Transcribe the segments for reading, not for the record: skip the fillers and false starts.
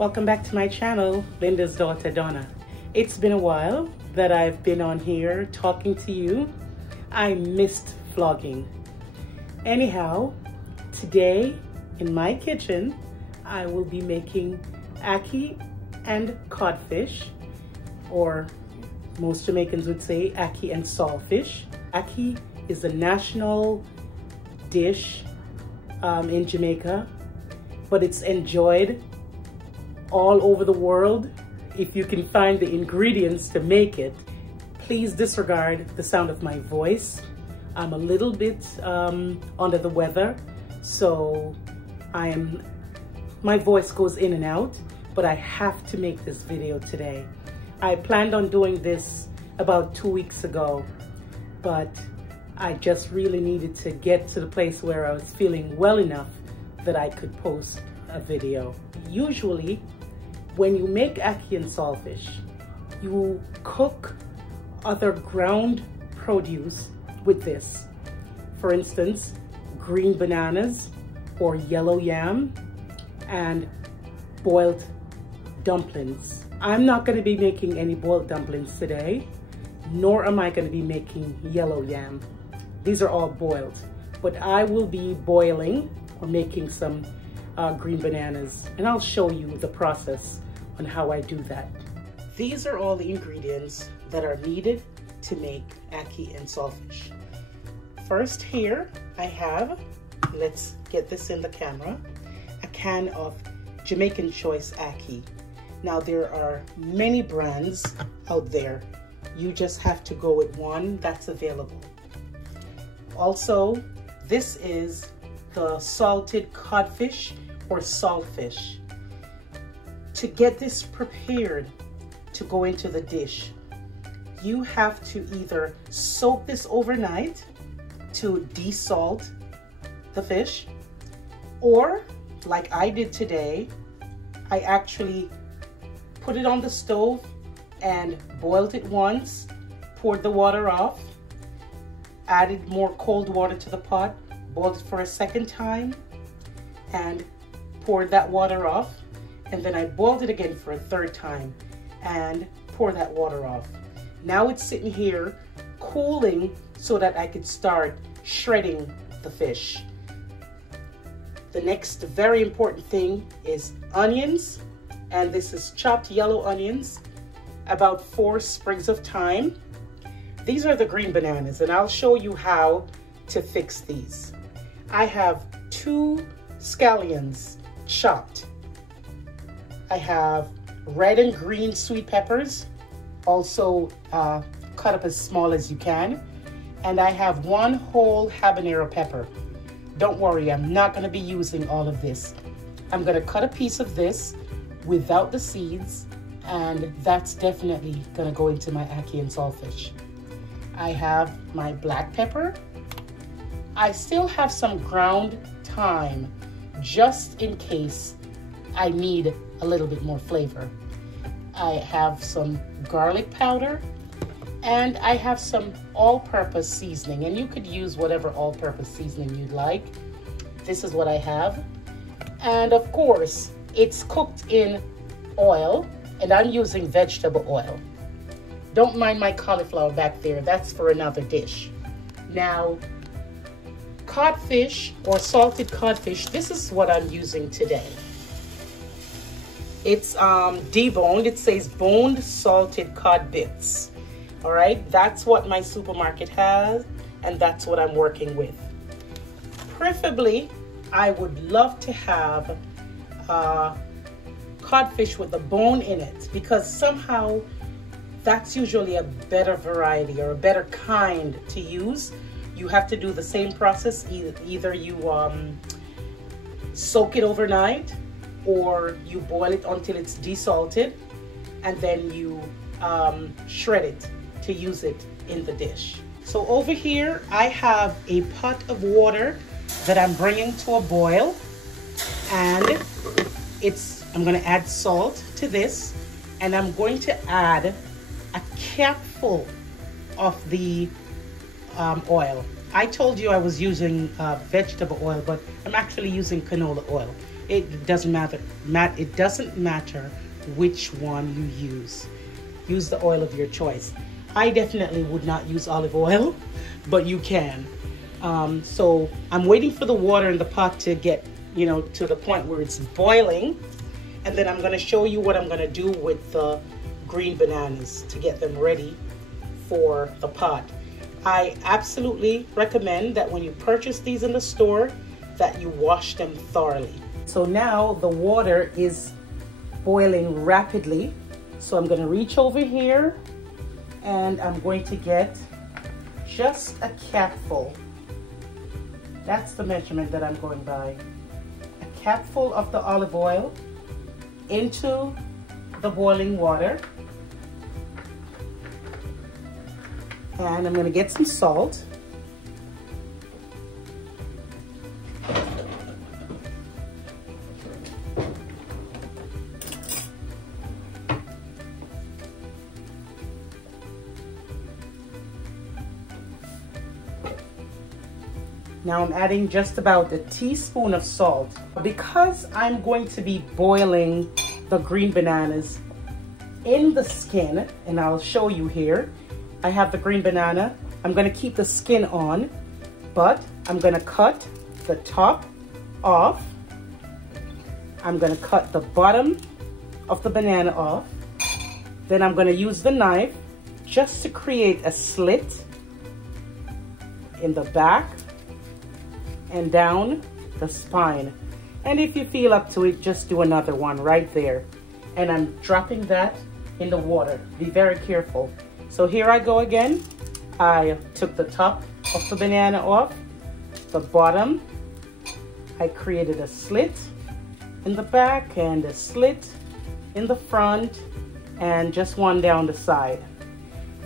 Welcome back to my channel, Linda's daughter Donna. It's been a while that I've been on here talking to you. I missed vlogging. Anyhow, today in my kitchen, I will be making ackee and codfish, or most Jamaicans would say ackee and saltfish. Ackee is a national dish in Jamaica, but it's enjoyed all over the world if you can find the ingredients to make it. Please disregard the sound of my voice. I'm a little bit under the weather, so my voice goes in and out, but I have to make this video today. I planned on doing this about 2 weeks ago, but I just really needed to get to the place where I was feeling well enough that I could post a video. Usually, when you make ackee and saltfish, you cook other ground produce with this. For instance, green bananas or yellow yam and boiled dumplings. I'm not going to be making any boiled dumplings today, nor am I going to be making yellow yam. These are all boiled, but I will be boiling or making some green bananas, and I'll show you the process on how I do that. These are all the ingredients that are needed to make ackee and saltfish. First here I have, let's get this in the camera, a can of Jamaican choice ackee. Now there are many brands out there. You just have to go with one that's available. Also, this is the salted codfish or saltfish. To get this prepared to go into the dish, you have to either soak this overnight to desalt the fish, or like I did today, I actually put it on the stove and boiled it once, poured the water off, added more cold water to the pot, boiled it for a second time, and poured that water off. And then I boiled it again for a third time and pour that water off. Now it's sitting here cooling so that I could start shredding the fish. The next very important thing is onions, and this is chopped yellow onions, about 4 sprigs of thyme. These are the green bananas, and I'll show you how to fix these. I have 2 scallions chopped. I have red and green sweet peppers, also cut up as small as you can. And I have 1 whole habanero pepper. Don't worry, I'm not going to be using all of this. I'm going to cut a piece of this without the seeds, and that's definitely going to go into my ackee and saltfish. I have my black pepper. I still have some ground thyme just in case I need a little bit more flavor. I have some garlic powder, and I have some all-purpose seasoning, and you could use whatever all-purpose seasoning you'd like. This is what I have. And of course, it's cooked in oil, and I'm using vegetable oil. Don't mind my cauliflower back there, that's for another dish. Now, codfish or salted codfish, this is what I'm using today. It's deboned. It says boned salted cod bits. All right, that's what my supermarket has, and that's what I'm working with. Preferably, I would love to have codfish with a bone in it, because somehow that's usually a better variety or a better kind to use. You have to do the same process. Either you soak it overnight, or you boil it until it's desalted, and then you shred it to use it in the dish. So over here, I have a pot of water that I'm bringing to a boil, and I'm going to add salt to this, and I'm going to add a capful of the oil. I told you I was using vegetable oil, but I'm actually using canola oil. It doesn't matter. It doesn't matter which one you use. Use the oil of your choice. I definitely would not use olive oil, but you can. So I'm waiting for the water in the pot to get, you know, to the point where it's boiling. And then I'm gonna show you what I'm gonna do with the green bananas to get them ready for the pot. I absolutely recommend that when you purchase these in the store, that you wash them thoroughly. So now the water is boiling rapidly. So I'm gonna reach over here and I'm going to get just a capful. That's the measurement that I'm going by. A capful of the olive oil into the boiling water. And I'm gonna get some salt. Now I'm adding just about a teaspoon of salt. Because I'm going to be boiling the green bananas in the skin, and I'll show you here. I have the green banana. I'm gonna keep the skin on, but I'm gonna cut the top off. I'm gonna cut the bottom of the banana off. Then I'm gonna use the knife just to create a slit in the back and down the spine. And if you feel up to it, just do another one right there. And I'm dropping that in the water. Be very careful. So here I go again. I took the top of the banana off, the bottom. I created a slit in the back and a slit in the front and just one down the side.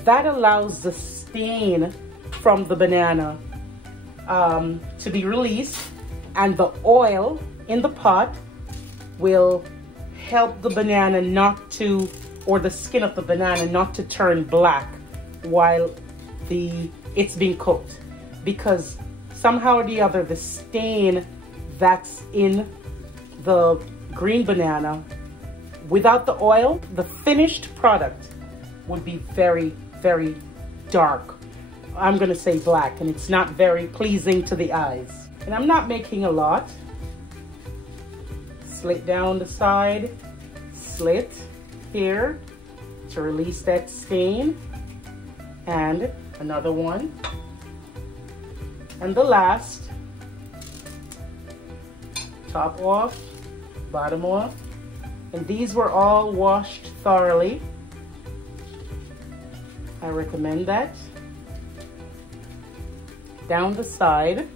That allows the stain from the banana to be released, and the oil in the pot will help the banana not to, or the skin of the banana not to turn black while it's being cooked, because somehow or the other the stain that's in the green banana, without the oil, the finished product would be very, very dark. I'm gonna say black, and it's not very pleasing to the eyes. And I'm not making a lot. Slit down the side, slit here to release that stain, and another one, and the last, top off, bottom off. And these were all washed thoroughly. I recommend that. Down the side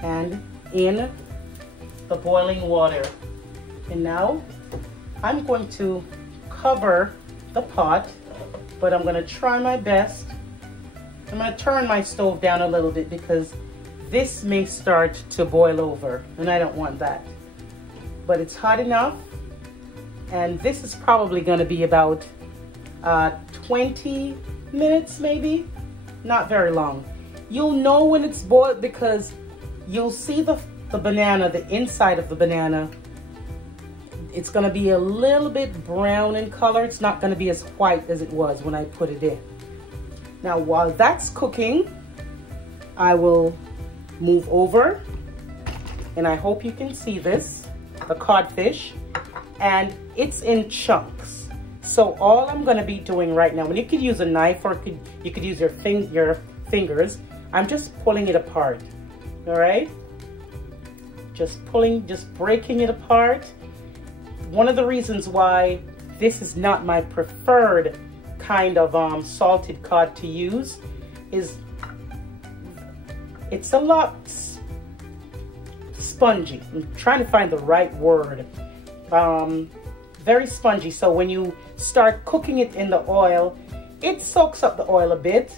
and in the boiling water. And now I'm going to cover the pot, but I'm gonna try my best. I'm gonna turn my stove down a little bit because this may start to boil over, and I don't want that. But it's hot enough, and this is probably gonna be about 20 minutes maybe, not very long. You'll know when it's boiled because you'll see the banana, the inside of the banana. It's gonna be a little bit brown in color. It's not gonna be as white as it was when I put it in. Now, while that's cooking, I will move over, and I hope you can see this, the codfish, and it's in chunks. So all I'm gonna be doing right now, and you could use a knife or you could use your fingers, I'm just pulling it apart, all right? Just breaking it apart. One of the reasons why this is not my preferred kind of salted cod to use is it's a lot spongy. I'm trying to find the right word. Very spongy, so when you start cooking it in the oil, it soaks up the oil a bit.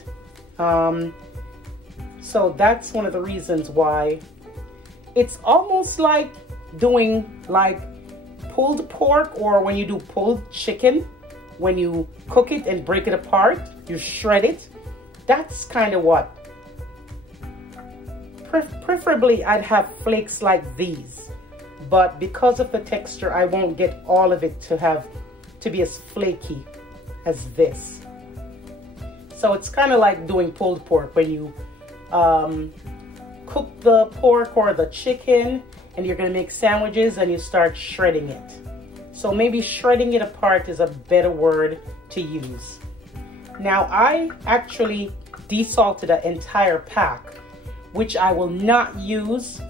So that's one of the reasons why. It's almost like doing like pulled pork, or when you do pulled chicken, when you cook it and break it apart, you shred it. That's kind of what. Preferably I'd have flakes like these, but because of the texture, I won't get all of it to be as flaky as this. So it's kind of like doing pulled pork when you cook the pork or the chicken and you're gonna make sandwiches and you start shredding it. So maybe shredding it apart is a better word to use. Now I actually desalted an entire pack, which I will not use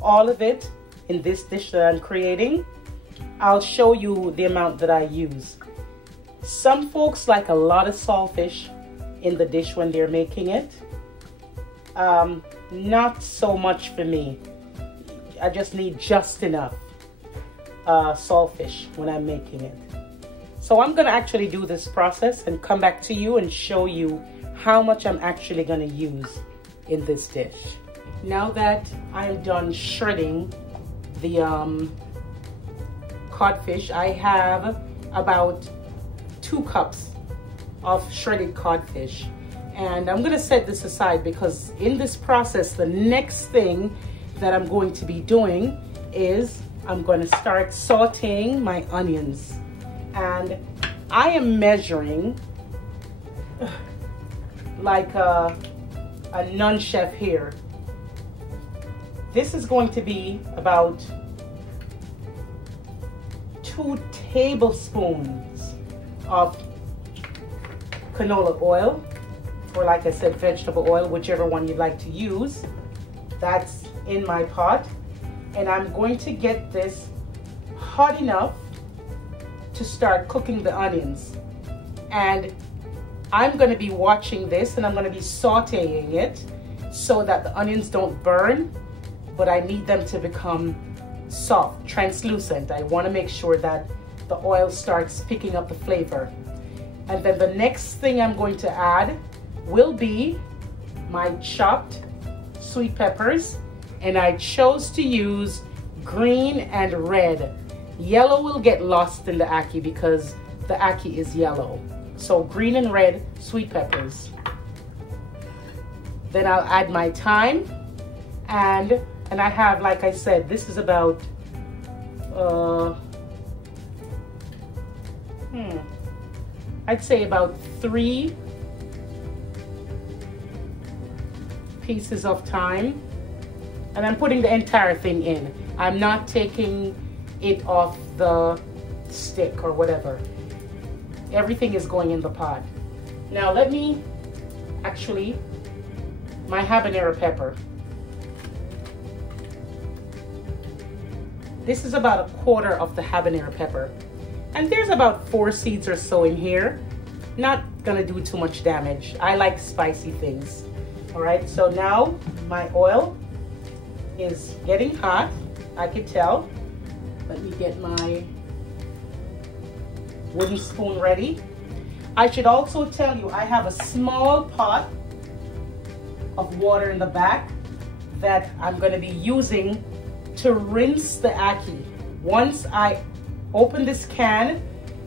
all of it in this dish that I'm creating. I'll show you the amount that I use. Some folks like a lot of saltfish in the dish when they're making it. Not so much for me. I just need just enough saltfish when I'm making it. So I'm gonna actually do this process and come back to you and show you how much I'm actually gonna use in this dish. Now that I'm done shredding the codfish, I have about 2 cups of shredded codfish. And I'm gonna set this aside because in this process, the next thing that I'm going to be doing is I'm gonna start sauteing my onions. And I am measuring like a non-chef here. This is going to be about 2 tablespoons of canola oil, or like I said, vegetable oil, whichever one you'd like to use. That's in my pot. And I'm going to get this hot enough to start cooking the onions. And I'm going to be watching this and I'm going to be sauteing it so that the onions don't burn, but I need them to become soft, translucent. I want to make sure that the oil starts picking up the flavor. And then the next thing I'm going to add will be my chopped sweet peppers. And I chose to use green and red. Yellow will get lost in the ackee because the ackee is yellow. So green and red sweet peppers. Then I'll add my thyme, and I have, like I said, this is about I'd say about 3 pieces of thyme, and I'm putting the entire thing in. I'm not taking it off the stick or whatever. Everything is going in the pot. Now let me actually, my habanero pepper. This is about 1/4 of the habanero pepper. And there's about 4 seeds or so in here. Not gonna do too much damage. I like spicy things. All right, so now my oil is getting hot, I could tell. Let me get my wooden spoon ready. I should also tell you, I have a small pot of water in the back that I'm gonna be using to rinse the ackee. Once I open this can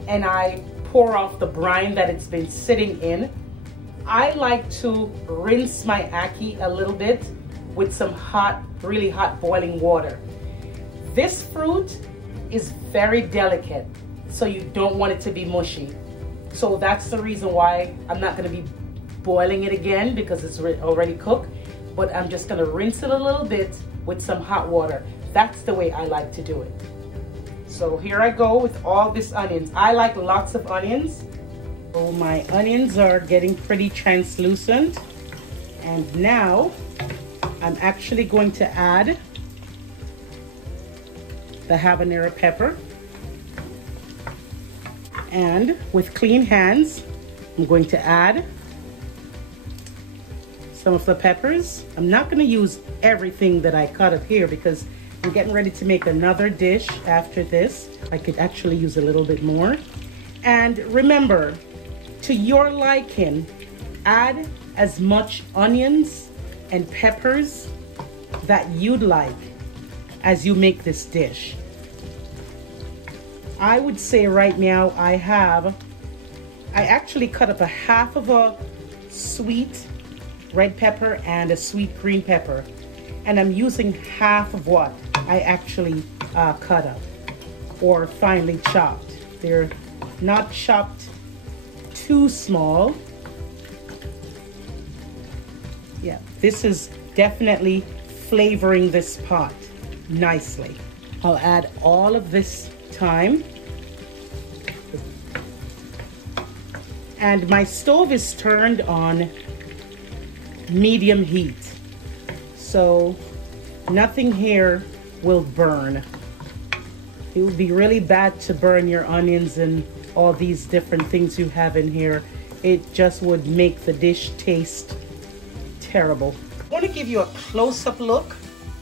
and I pour off the brine that it's been sitting in, I like to rinse my ackee a little bit with some hot, really hot boiling water. This fruit is very delicate, so you don't want it to be mushy. So that's the reason why I'm not gonna be boiling it again, because it's already cooked, but I'm just gonna rinse it a little bit with some hot water. That's the way I like to do it. So here I go with all this onions. I like lots of onions. So my onions are getting pretty translucent. And now I'm actually going to add the habanero pepper. And with clean hands, I'm going to add some of the peppers. I'm not going to use everything that I cut up here because I'm getting ready to make another dish after this. I could actually use a little bit more. And remember, to your liking, add as much onions and peppers that you'd like as you make this dish. I would say right now I actually cut up a half of a sweet red pepper and a sweet green pepper. And I'm using half of what? I actually cut up or finely chopped. They're not chopped too small. Yeah, this is definitely flavoring this pot nicely. I'll add all of this thyme. And my stove is turned on medium heat, so nothing here will burn. It would be really bad to burn your onions and all these different things you have in here. It just would make the dish taste terrible. I want to give you a close-up look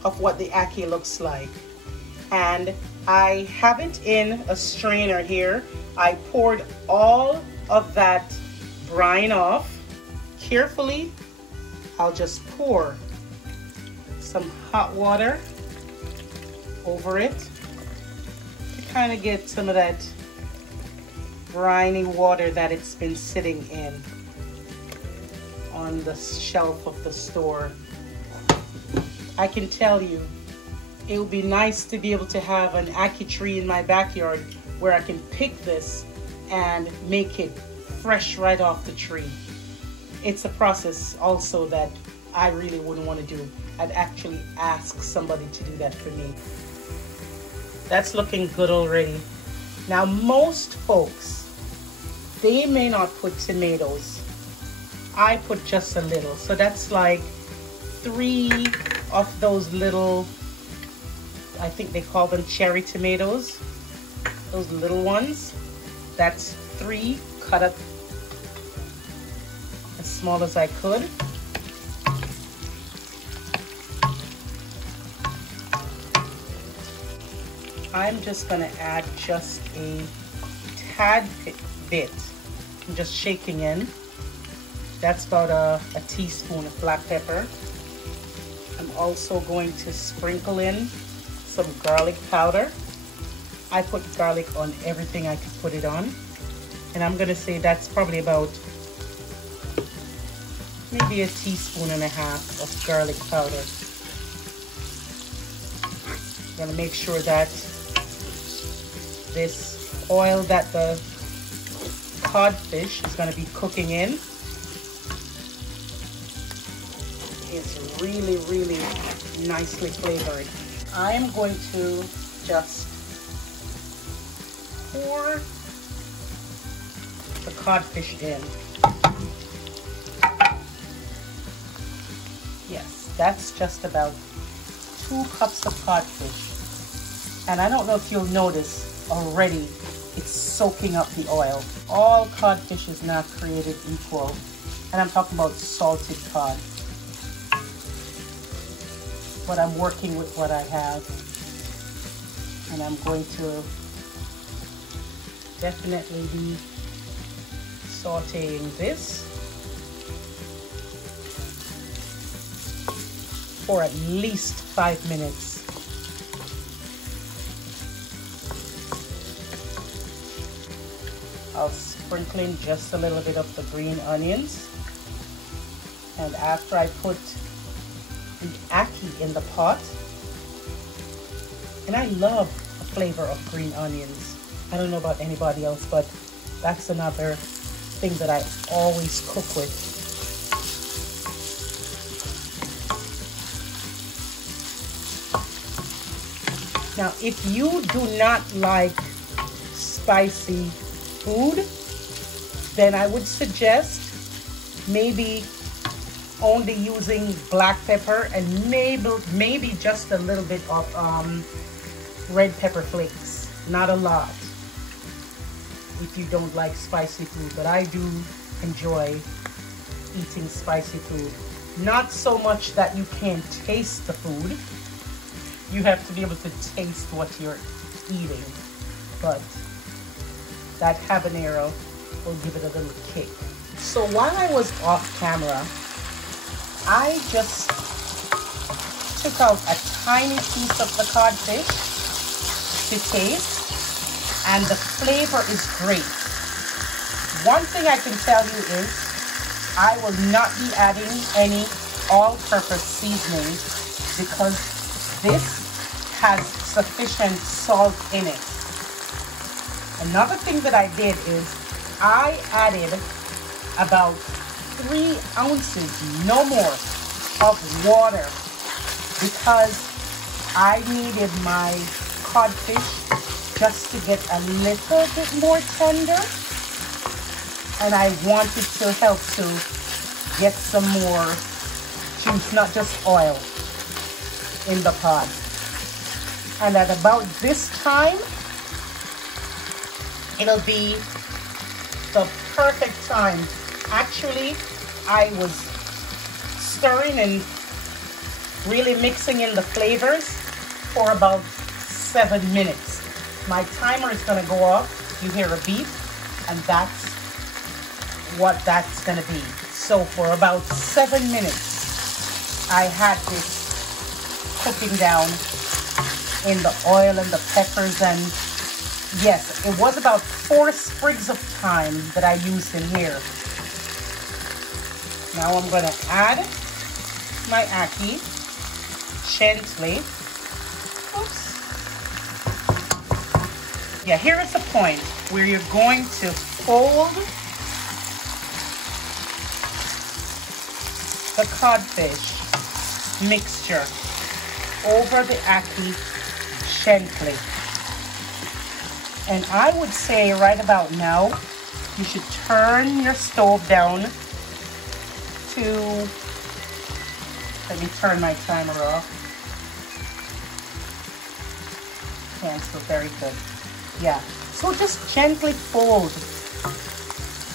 of what the ackee looks like. And I have it in a strainer here. I poured all of that brine off. Carefully, I'll just pour some hot water over it to kind of get some of that briny water that it's been sitting in on the shelf of the store. I can tell you, it would be nice to be able to have an ackee tree in my backyard where I can pick this and make it fresh right off the tree. It's a process also that I really wouldn't want to do. I'd actually ask somebody to do that for me. That's looking good already. Now most folks, they may not put tomatoes. I put just a little. So that's like 3 of those little, I think they call them cherry tomatoes. Those little ones. That's 3 cut up as small as I could. I'm just gonna add just a tad bit. I'm just shaking in. That's about a teaspoon of black pepper. I'm also going to sprinkle in some garlic powder. I put garlic on everything I could put it on. And I'm gonna say that's probably about maybe 1.5 teaspoons of garlic powder. I'm gonna make sure that this oil that the codfish is gonna be cooking in is really, really nicely flavored. I am going to just pour the codfish in. Yes, that's just about 2 cups of codfish. And I don't know if you'll notice already, it's soaking up the oil. All codfish is not created equal. And I'm talking about salted cod. But I'm working with what I have. And I'm going to definitely be sauteing this for at least 5 minutes. I'll sprinkle in just a little bit of the green onions. And after I put the ackee in the pot, and I love the flavor of green onions. I don't know about anybody else, but that's another thing that I always cook with. Now, if you do not like spicy food, then I would suggest maybe only using black pepper and maybe just a little bit of red pepper flakes. Not a lot if you don't like spicy food, but I do enjoy eating spicy food. Not so much that you can't taste the food. You have to be able to taste what you're eating, but that habanero will give it a little kick. So while I was off camera, I just took out a tiny piece of the codfish to taste, and the flavor is great. One thing I can tell you is I will not be adding any all-purpose seasoning because this has sufficient salt in it. Another thing that I did is I added about 3 ounces, no more, of water because I needed my codfish just to get a little bit more tender, and I wanted to help to get some more juice, not just oil, in the pot. And at about this time, it'll be the perfect time. Actually, I was stirring and really mixing in the flavors for about 7 minutes. My timer is going to go off. You hear a beep, and that's what that's going to be. So for about 7 minutes, I had this cooking down in the oil and the peppers, and yes, it was about 4 sprigs of thyme that I used in here. Now I'm going to add my ackee gently. Oops. Yeah, here is the point where you're going to fold the codfish mixture over the ackee gently. And I would say right about now, you should turn your stove down to, let me turn my timer off. Cancel, very good. Yeah, so just gently fold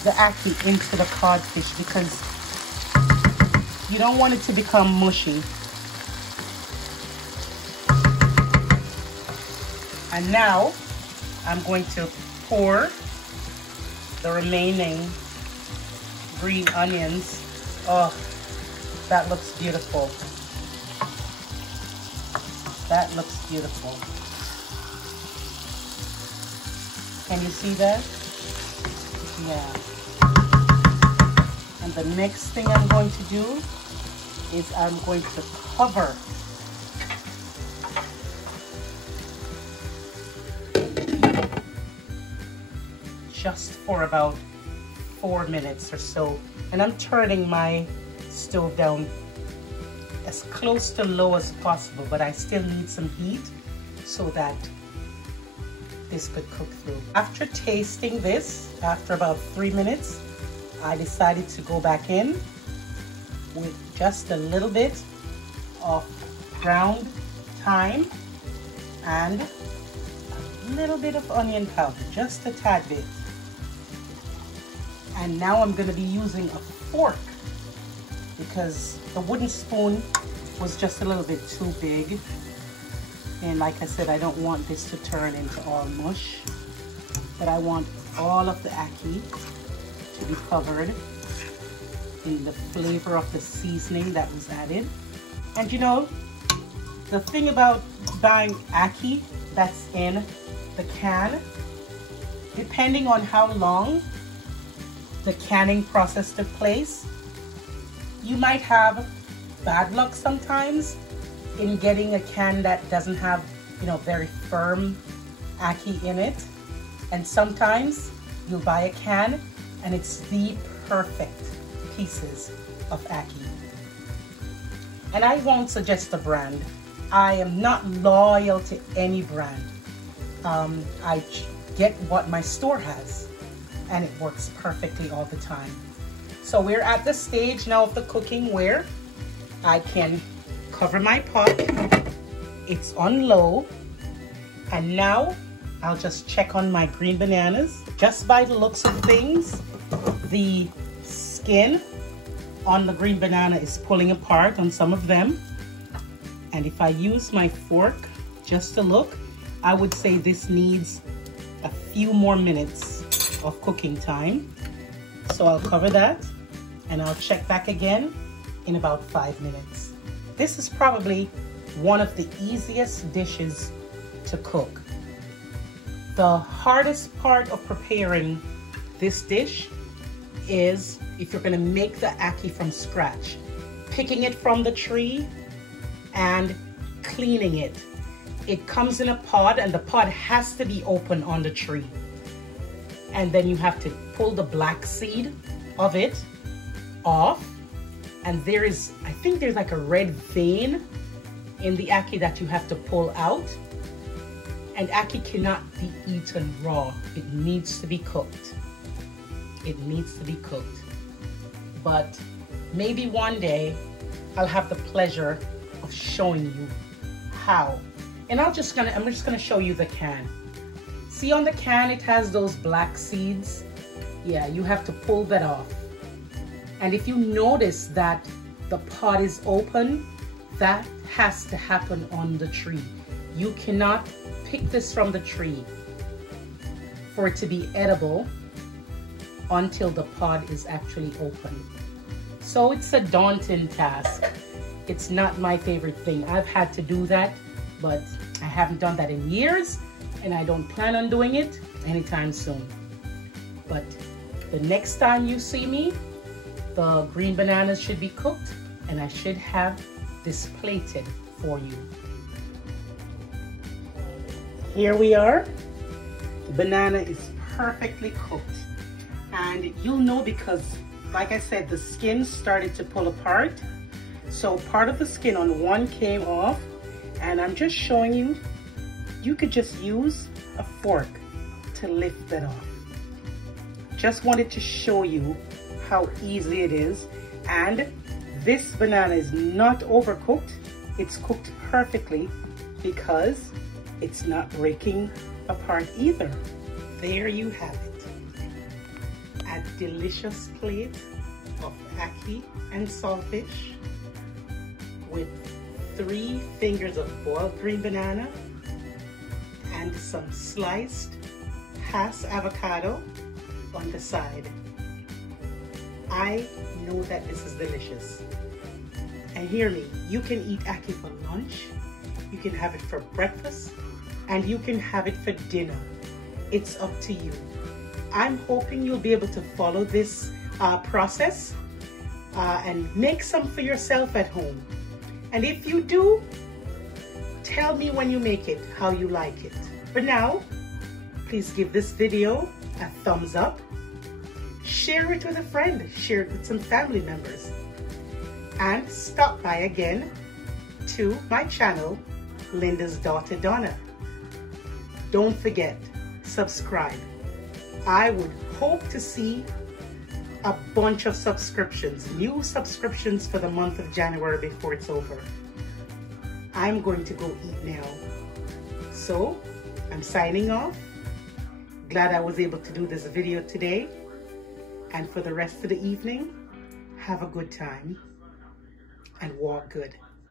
the ackee into the codfish because you don't want it to become mushy. And now I'm going to pour the remaining green onions. Oh, that looks beautiful. That looks beautiful. Can you see that? Yeah. And the next thing I'm going to do is I'm going to cover just for about 4 minutes or so. And I'm turning my stove down as close to low as possible, but I still need some heat so that this could cook through. After tasting this, after about 3 minutes, I decided to go back in with just a little bit of ground thyme and a little bit of onion powder, just a tad bit. And now I'm going to be using a fork because the wooden spoon was just a little bit too big. And like I said, I don't want this to turn into all mush, but I want all of the ackee to be covered in the flavor of the seasoning that was added. And you know, the thing about buying ackee that's in the can, depending on how long the canning process took place, you might have bad luck sometimes in getting a can that doesn't have, you know, very firm ackee in it. And sometimes you'll buy a can and it's the perfect pieces of ackee. And I won't suggest a brand. I am not loyal to any brand. I get what my store has and it works perfectly all the time. So we're at the stage now of the cooking where I can cover my pot. It's on low. And now I'll just check on my green bananas. Just by the looks of things, the skin on the green banana is pulling apart on some of them. And if I use my fork just to look, I would say this needs a few more minutes of cooking time. So I'll cover that and I'll check back again in about 5 minutes. This is probably one of the easiest dishes to cook. The hardest part of preparing this dish is if you're gonna make the ackee from scratch, picking it from the tree and cleaning it. It comes in a pod, and the pod has to be open on the tree. And then you have to pull the black seed of it off. And there is, I think there's like a red vein in the ackee that you have to pull out. And ackee cannot be eaten raw. It needs to be cooked. It needs to be cooked. But maybe one day I'll have the pleasure of showing you how. And I'm just gonna show you the can. See on the can, it has those black seeds. Yeah, you have to pull that off. And if you notice that the pod is open, that has to happen on the tree. You cannot pick this from the tree for it to be edible until the pod is actually open. So it's a daunting task. It's not my favorite thing. I've had to do that, but I haven't done that in years, and I don't plan on doing it anytime soon. But the next time you see me, the green bananas should be cooked, and I should have this plated for you. Here we are. The banana is perfectly cooked, and you'll know because, like I said, the skin started to pull apart. So part of the skin on one came off, and I'm just showing you, you could just use a fork to lift that off. Just wanted to show you how easy it is. And this banana is not overcooked. It's cooked perfectly because it's not breaking apart either. There you have it. A delicious plate of ackee and saltfish with 3 fingers of boiled green banana and some sliced Hass avocado on the side. I know that this is delicious. And hear me, you can eat ackee for lunch, you can have it for breakfast, and you can have it for dinner. It's up to you. I'm hoping you'll be able to follow this process and make some for yourself at home. And if you do, tell me when you make it, how you like it. For now, please give this video a thumbs up. Share it with a friend, share it with some family members. And stop by again to my channel, Linda's Daughter Donna. Don't forget, subscribe. I would hope to see a bunch of subscriptions, new subscriptions for the month of January before it's over. I'm going to go eat now. So I'm signing off. Glad I was able to do this video today. And for the rest of the evening, have a good time and walk good.